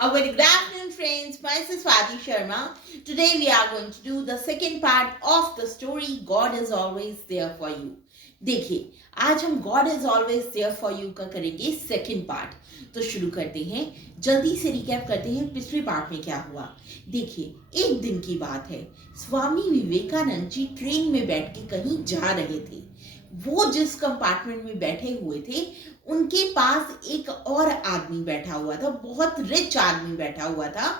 A very good afternoon, friends. Myself Swati Sharma. Today we are going to do the second part of the story God is always there for you. देखिए आज हम god is always there for you का करेंगे second part. तो शुरू करते हैं, जल्दी से रिकैप करते हैं पिछले पार्ट में क्या हुआ। देखिए एक दिन की बात है, स्वामी विवेकानंद जी ट्रेन में बैठ के कहीं जा रहे थे। वो जिस कंपार्टमेंट में बैठे हुए थे उनके पास एक और आदमी बैठा हुआ था, बहुत रिच आदमी बैठा हुआ था।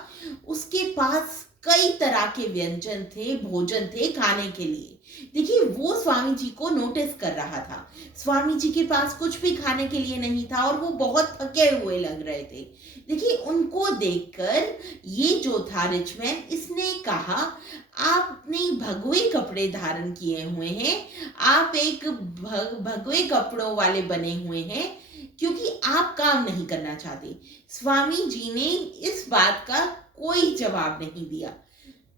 उसके पास कई तरह के व्यंजन थे, भोजन थे खाने के लिए। देखिए वो स्वामी जी को नोटिस कर रहा था। स्वामी जी के पास कुछ भी खाने के लिए नहीं था और वो बहुत थके हुए लग रहे थे। देखिए उनको देखकर ये जो था रिचमैन, इसने कहा आपने भगवे कपड़े धारण किए हुए हैं, आप एक भगवे कपड़ों वाले बने हुए हैं क्योंकि आप काम नहीं करना चाहते। स्वामी जी ने इस बात का कोई जवाब नहीं दिया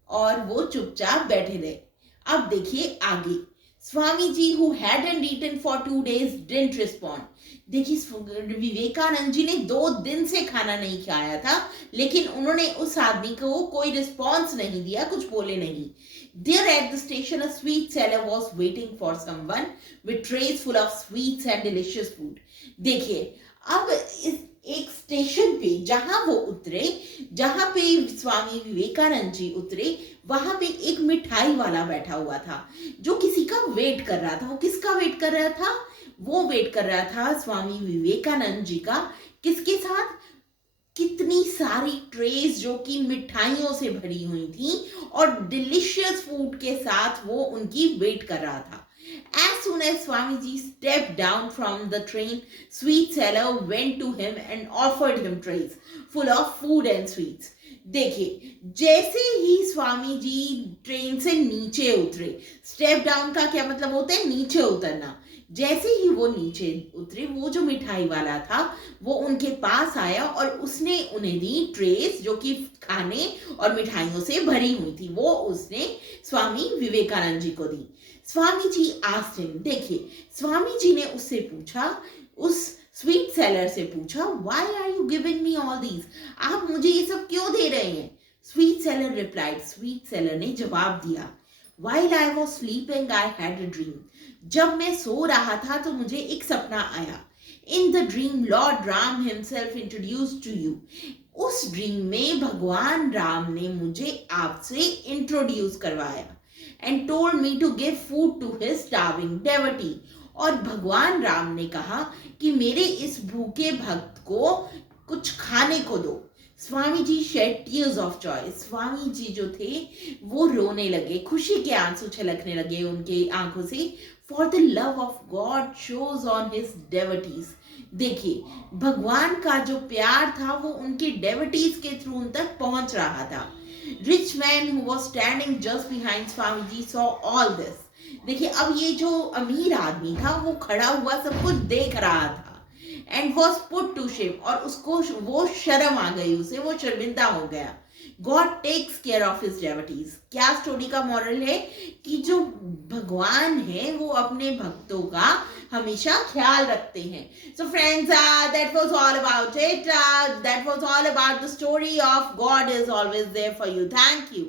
और वो चुपचाप बैठे रहे। अब देखिए आगे, Swami ji who hadn't eaten for 2 days didn't respond। देखिए विवेकानंद जी ने 2 दिन से खाना नहीं खाया था, लेकिन उन्होंने उस आदमी को कोई रिस्पॉन्स नहीं दिया, कुछ बोले नहीं। There at the station a sweet seller was waiting for someone with trays full of sweets and delicious food। देखिए अब इस एक स्टेशन पे जहां वो उतरे, जहां पे स्वामी विवेकानंद जी उतरे, वहां पे एक मिठाई वाला बैठा हुआ था जो किसी का वेट कर रहा था। वो किसका वेट कर रहा था? वो वेट कर रहा था स्वामी विवेकानंद जी का। किसके साथ? कितनी सारी ट्रेस जो कि मिठाइयों से भरी हुई थी और डिलीशियस फूड के साथ वो उनकी वेट कर रहा था। As soon as Swamiji stepped down from the train, sweet seller went to him and offered him trays full of food and sweets। देखिए जैसे ही स्वामी जी ट्रेन से नीचे उतरे, स्टेप डाउन का क्या मतलब होता है? नीचे उतरना। जैसे ही वो नीचे उतरे, वो जो मिठाई वाला था वो उनके पास आया और उसने उन्हें दी ट्रेस जो कि खाने और मिठाइयों से भरी हुई थी। वो उसने स्वामी विवेकानंद जी को दी। स्वामी जी आस्क्ड हिम, देखिए स्वामी जी ने उससे पूछा, उस स्वीट सेलर से पूछा, why are you giving me all these? आप मुझे ये सब क्यों दे रहे हैं? Sweet seller replied, sweet seller ने जवाब दिया, while I was sleeping I had a dream. जब मैं सो रहा था तो मुझे एक सपना आया। In the dream lord Ram himself introduce to you. उस ड्रीम में भगवान राम ने मुझे आपसे इंट्रोड्यूस करवाया। And told me to give food to his starving devotee. और भगवान राम ने कहा कि मेरे इस भूखे भक्त को कुछ खाने को दो। Swami ji shade tears of Joy. Swami ji जो थे वो रोने लगे, खुशी के आंसू छलकने लगे उनके आंखों से। For the love of God shows on his devotees. देखिए भगवान का जो प्यार था वो उनके डेवटीज के थ्रू उन तक पहुंच रहा था। Rich man who was standing just behind Swami ji saw all this. देखिए अब ये जो अमीर आदमी था वो खड़ा हुआ सब कुछ देख रहा था and was put to shame. और उसको वो शर्म आ गई, उसे वो शर्मिंदा हो गया। God takes care of his devotees. क्या स्टोरी का मॉरल है? कि जो भगवान है वो अपने भक्तों का हमेशा ख्याल रखते हैं। So friends, that was all about it. That was all about the story of god is always there for you. Thank you.